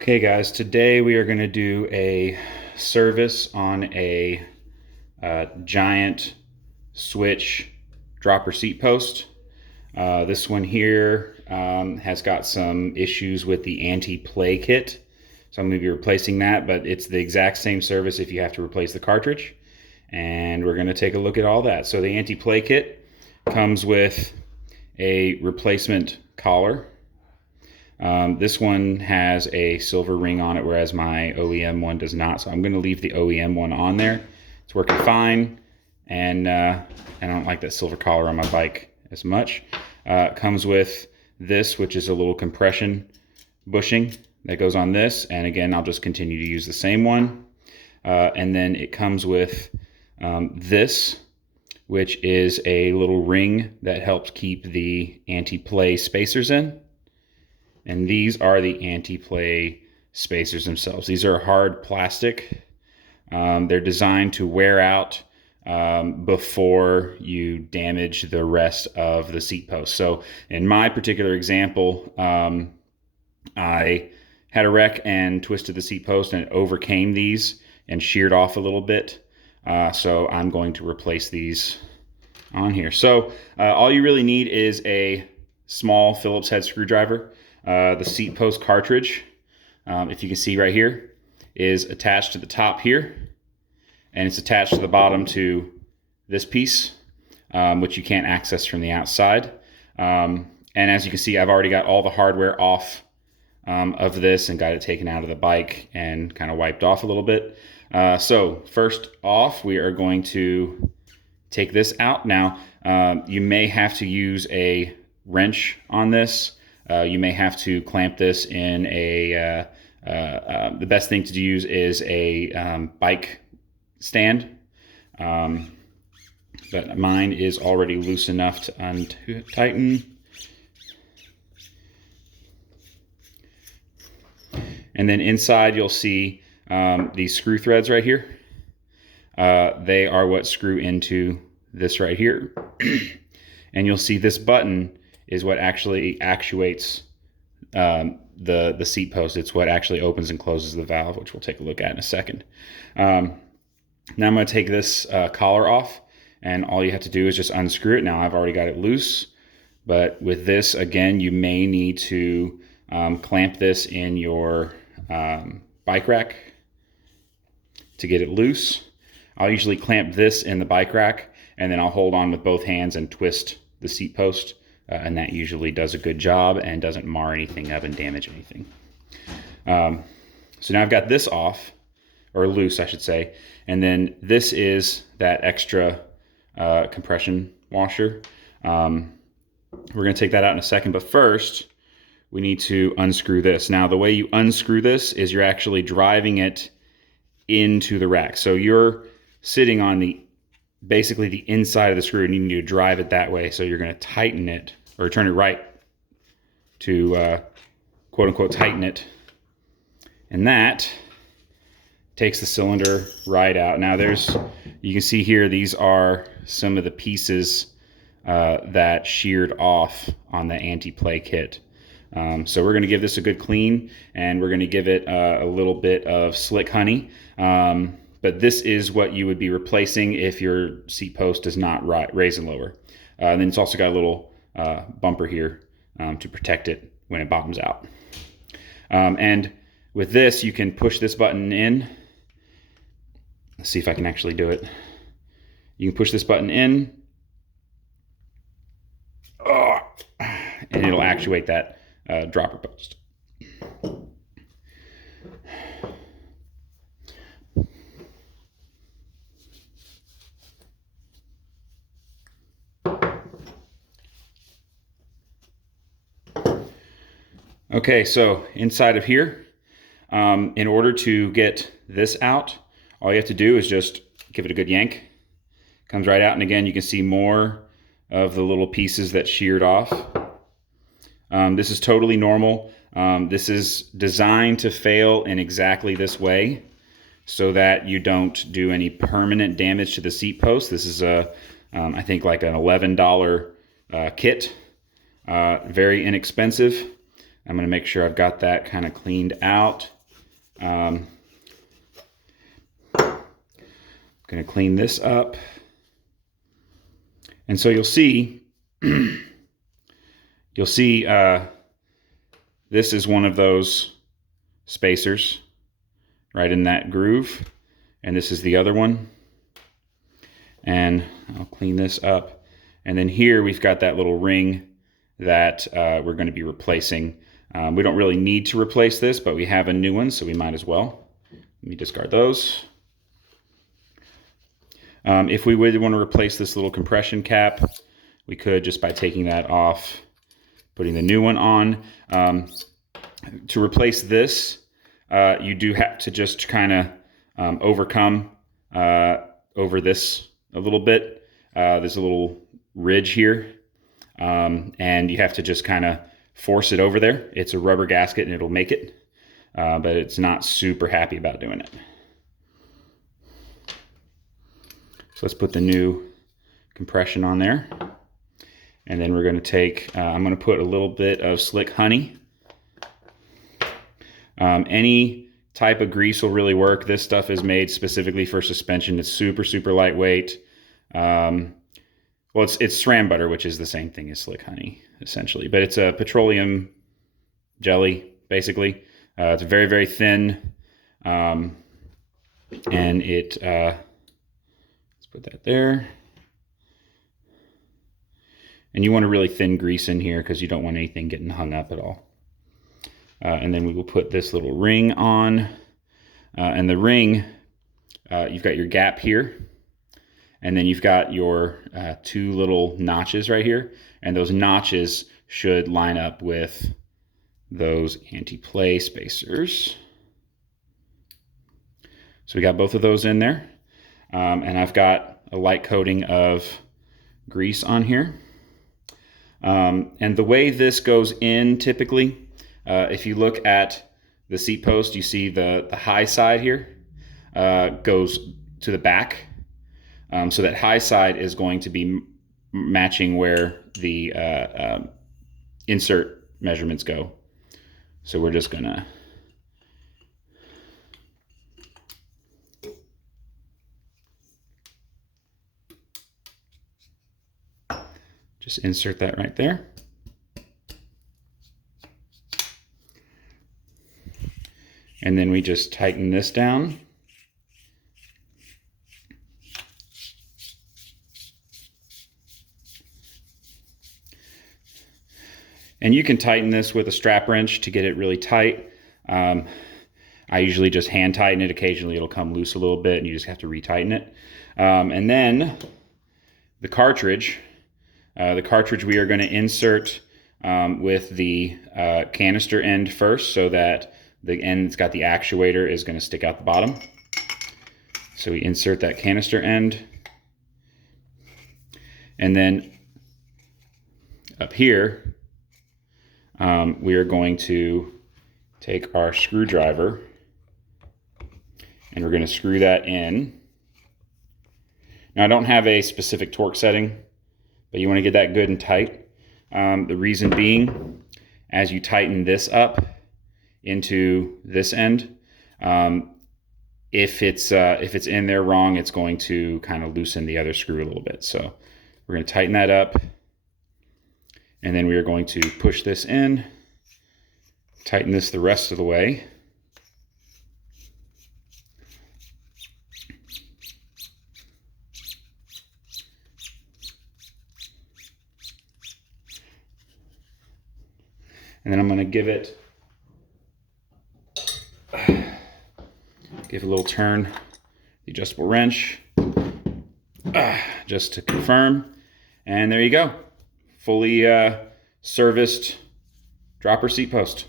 Okay guys, today we are going to do a service on a giant switch dropper seat post. This one here has got some issues with the anti-play kit, so I'm going to be replacing that, but it's the exact same service if you have to replace the cartridge, and we're going to take a look at all that. So the anti-play kit comes with a replacement collar. This one has a silver ring on it, whereas my OEM one does not. So I'm going to leave the OEM one on there. It's working fine, and I don't like that silver collar on my bike as much. It comes with this, which is a little compression bushing that goes on this. And again, I'll just continue to use the same one. And then it comes with this, which is a little ring that helps keep the anti-play spacers in. And these are the anti-play spacers themselves. These are hard plastic. They're designed to wear out before you damage the rest of the seat post. So in my particular example, I had a wreck and twisted the seat post, and it overcame these and sheared off a little bit. So I'm going to replace these on here. So all you really need is a small Phillips head screwdriver. The seat post cartridge, if you can see right here, is attached to the top here, and it's attached to the bottom to this piece, which you can't access from the outside. And as you can see, I've already got all the hardware off of this and got it taken out of the bike and kind of wiped off a little bit. So first off, we are going to take this out. Now, you may have to use a wrench on this. You may have to clamp this in a, the best thing to use is a bike stand. But mine is already loose enough to untighten. And then inside you'll see these screw threads right here. They are what screw into this right here. And you'll see this button is what actually actuates the seat post. It's what actually opens and closes the valve, which we'll take a look at in a second. Now I'm going to take this collar off, and all you have to do is just unscrew it. Now I've already got it loose, but with this, again, you may need to clamp this in your bike rack to get it loose. I'll usually clamp this in the bike rack, and then I'll hold on with both hands and twist the seat post. And that usually does a good job and doesn't mar anything up and damage anything. So now I've got this off, or loose, I should say. And then this is that extra compression washer. We're going to take that out in a second, but first we need to unscrew this. Now the way you unscrew this is you're actually driving it into the rack. So you're sitting on basically the inside of the screw, and you need to drive it that way. So you're going to tighten it, or turn it right to quote unquote tighten it. And that takes the cylinder right out. Now you can see here, these are some of the pieces that sheared off on the anti-play kit. So we're going to give this a good clean, and we're going to give it a little bit of slick honey. But this is what you would be replacing if your seat post does not raise and lower. And then it's also got a little bumper here to protect it when it bottoms out. And with this, you can push this button in. Let's see if I can actually do it. You can push this button in, and it'll actuate that dropper post. Okay, so inside of here, in order to get this out, all you have to do is just give it a good yank. Comes right out, and again, you can see more of the little pieces that sheared off. This is totally normal. This is designed to fail in exactly this way so that you don't do any permanent damage to the seat post. This is I think like an $11 kit, very inexpensive. I'm going to make sure I've got that kind of cleaned out. Going to clean this up. And so you'll see, this is one of those spacers right in that groove. And this is the other one. And I'll clean this up. And then here we've got that little ring that we're going to be replacing. We don't really need to replace this, but we have a new one, so we might as well. Let me discard those. If we would want to replace this little compression cap, we could just by taking that off, putting the new one on. To replace this, you do have to just kind of overcome over this a little bit. There's a little ridge here, and you have to just kind of force it over there. It's a rubber gasket and it'll make it, but it's not super happy about doing it. So let's put the new compression on there. And then we're going to take, I'm going to put a little bit of Slick Honey. Any type of grease will really work. This stuff is made specifically for suspension. It's super, super lightweight. Well, it's SRAM butter, which is the same thing as Slick Honey, essentially. But it's a petroleum jelly, basically. It's very, very thin. And it, let's put that there. And you want a really thin grease in here because you don't want anything getting hung up at all. And then we will put this little ring on. And the ring, you've got your gap here. And then you've got your two little notches right here. And those notches should line up with those anti-play spacers. So we got both of those in there. And I've got a light coating of grease on here. And the way this goes in typically, if you look at the seat post, you see the high side here goes to the back. So that high side is going to be matching where the insert measurements go. So we're just gonna just insert that right there. And then we just tighten this down. And you can tighten this with a strap wrench to get it really tight. I usually just hand tighten it. Occasionally it'll come loose a little bit and you just have to retighten it. And then the cartridge we are going to insert with the canister end first, so that the end that's got the actuator is going to stick out the bottom. So we insert that canister end. And then up here, we are going to take our screwdriver and we're going to screw that in. Now I don't have a specific torque setting, but you want to get that good and tight. The reason being, as you tighten this up into this end, if it's in there wrong, it's going to kind of loosen the other screw a little bit. So we're going to tighten that up. And then we are going to push this in, tighten this the rest of the way. And then I'm going to give it a little turn, the adjustable wrench, just to confirm. And there you go. Fully serviced dropper seat post.